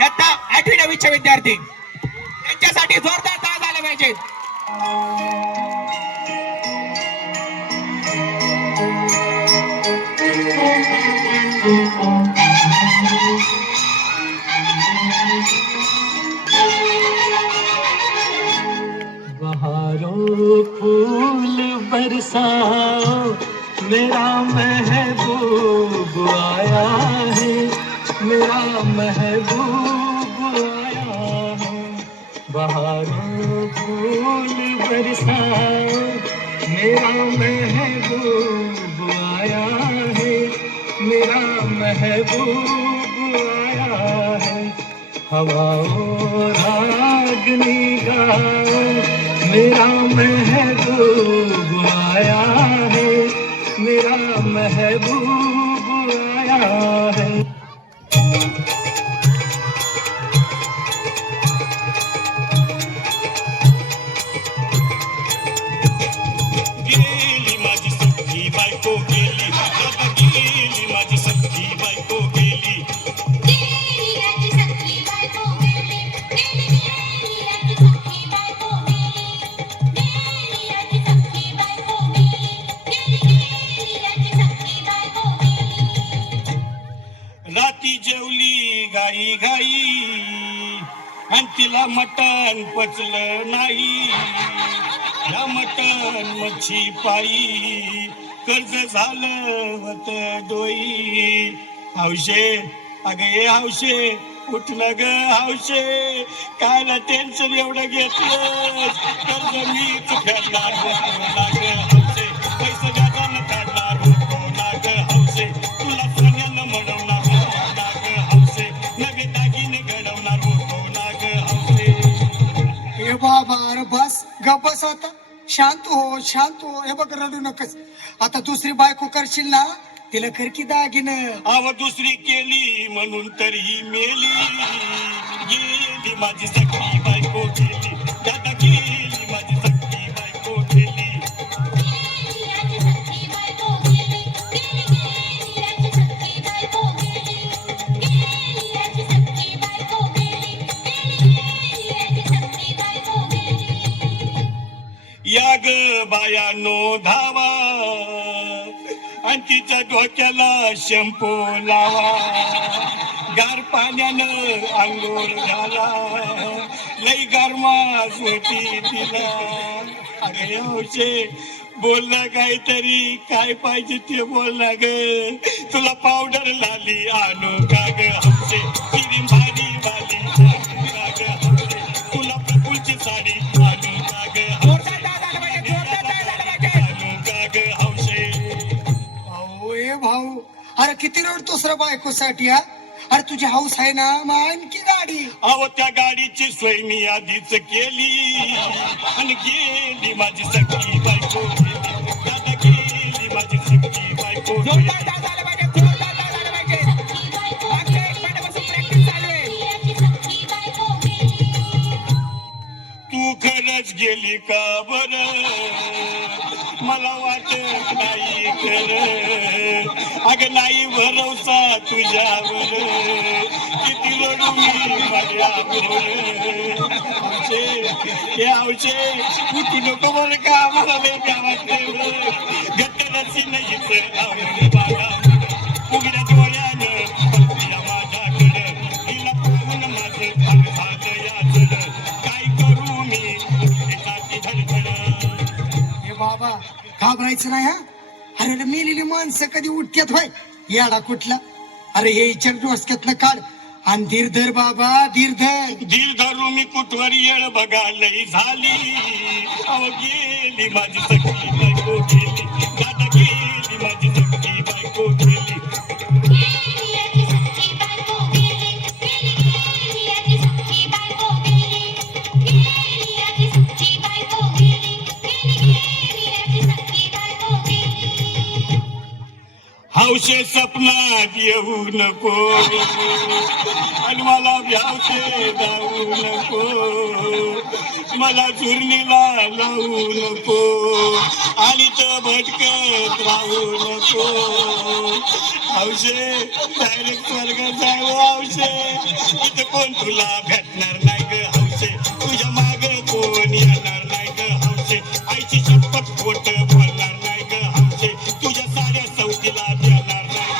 इयत्ता 8वी 9वीचे विद्यार्थी त्यांच्यासाठी जोरदार टाळ्या झाल्या पाहिजेत. बहारों फूल बरसाओ, मेरा महबूब आया है, मेरा महबूब आया है। बहारों फूल बरसाओ, मेरा महबूब आया है, मेरा महबूब आया है। हवाओं रागनी गाओ, मेरा महबूब आया है, मेरा महबूब आया है। गेली माझी सख्खी बायको गेली, आता गेली माझी सख्खी बायको गेली. गेली माझी सख्खी बायको गेली, गेली माझी सख्खी बायको गेली, गेली माझी सख्खी बायको गेली, गेली माझी सख्खी बायको गेली. राती जेवली गाई गाई आणि तिला मटण पचलं नाही. या मटण मच्छी पायी कर्ज झालं होत डोई. हौशे अगं ये हौशे उठ ना ग हौशे, कायला टेन्शन एवढं घेतलं. कर्ज मीच फेडणार होतो ना ग हौशे, पैसे व्याजानं काढणार होतो ना ग हौशे, तुला सोन्यानं म्हणवणार होतो ना ग हौशे, नवे दागिने घडवणार होतो ना ग हौशे. ए बाबा अरे बस गप बस आता, शांत हो शांत हो. हे बघ रडू नकस. आता दुसरी बायको करशील ना, तिला कर की दागिनं. अव दुसरी केली म्हणून तर ही मेली. गेली माझी सख्खी बायको गेली, दादा गेली माझी सख्खी बायको गेली. गेली माझी सख्खी बायको गेली, गेली माझी सख्खी बायको गेली, गेली माझी सख्खी बायको गेली, गेली माझी सख्खी बायको गेली. या ग बायानो धावा आणि तिच्या डोक्याला शॅम्पू लावा. गार पाण्यानं आंघोळ झाला, लई गारमास होती तिला. अरे हौशे बोल ना काहीतरी, काय पाहिजे ते बोल ना ग. तुला पावडर लाली आणू का ग हौशे, क्रीम भारी वाली आणू का ग हौशे, तुला प्रफुलची साडी आणू का ग हौशे, जोरदार टाळ्या झाल्या पाहिजेत. आणू का ग हौशे. भाऊ ए भाऊ, अरे किती रडतोस रे बायकोसाठी हा? अरे तुझी हाऊस आहे ना, मग आणखी गाडी. अहो त्या गाडीची सोय मी आधीच केली आणि गेली माझी सख्खी बायको गेली, दादा गेली माझी सख्खी बायको गेली. जोरदार टाळ्या झाल्या पाहिजेत. जोरदार टाळ्या झाल्या पाहिजेत. सख्खी बायको मागच्या एक महिन्यापासून प्रॅक्टिस चालू आहे. गेली, सख्खी बायको गेली. तू खरंच गेली का बर, मला वाटत नाही खरं. अगं नाही भरोसा तुझ्यावर, किती रडू मी माझ्यावर. हौशे हे हौशे उठू नको बरं का, आम्हाला लई गावात घट्ट रसी नाहीच आवडून बागा. उघड्या डोळ्यानं बघूया माझ्याकडं, तिला पाहून माझं भाग झालं याचलं. काय करू मी छाती धडधड. ए बाबा घाबरायचं नाही हा. अरे मेलेली माणसं कधी उठक्यात होय याडा कुठला. अरे हे इचार डोसक्यातनं काढ आणि धीर धर बाबा, धीर धर. धीर धरू मी कुठवर येळ बघा लई झाली. अहो गेली माझी सख्खी बायको गेली, दादा गेली माझी सख्खी बायको गेली. गेली माझी सख्खी बायको गेली, गेली माझी सख्खी बायको गेली, गेली माझी सख्खी बायको गेली, गेली माझी सख्खी बायको गेली. हौशे सपनात येऊ नको आणि मला व्यावशे जाऊ नको मला चुरणीला लावू नको आणि तो भटकत राहू नको हौशे डायरेक्ट स्वर्ग जाऊ हौशे इथं कोण तुला भेटणार नाही ग हौशे तुझ्या माग कोण येणार नाही ग हौशे आईची शपथ खोट बोलणार नाही ग हौशे तुझ्या साऱ्या सवतीला देणार नाही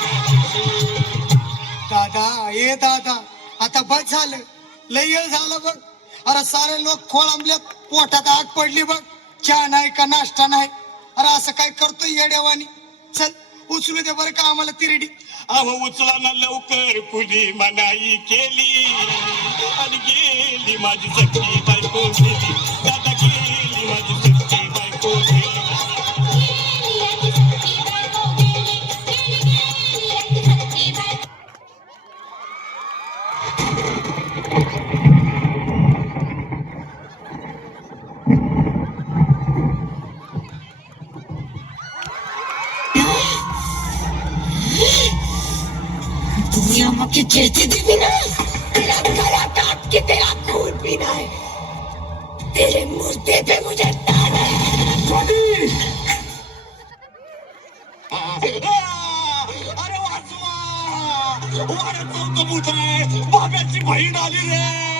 ग दादा ए दादा आता बस झालं लय वेळ झालं बघ अरे सारे लोक खोळंबल्यात पोटात आग पडली बघ चहा नाही का नाश्ता नाही अरे असं काय करतोय येड्यावानी चल उचलू दे बरं का आम्हाला तिरडी अहो उचला ना लवकर पुली मनाई केली आणि गेली माझी सखी बायको गेली दादा गेली माझी सखी बायको गेली गेली आजी सखी बायको गेली गेली आजी सखी बायको दुनिया मुझे जैसे दी भी ना तेरा गला काट के तेरा खून पीना है तेरे मुर्दे पे मुझे ताना है अरे वाचवा वाड्यात चौक आहे बाब्याची बहीण आली रे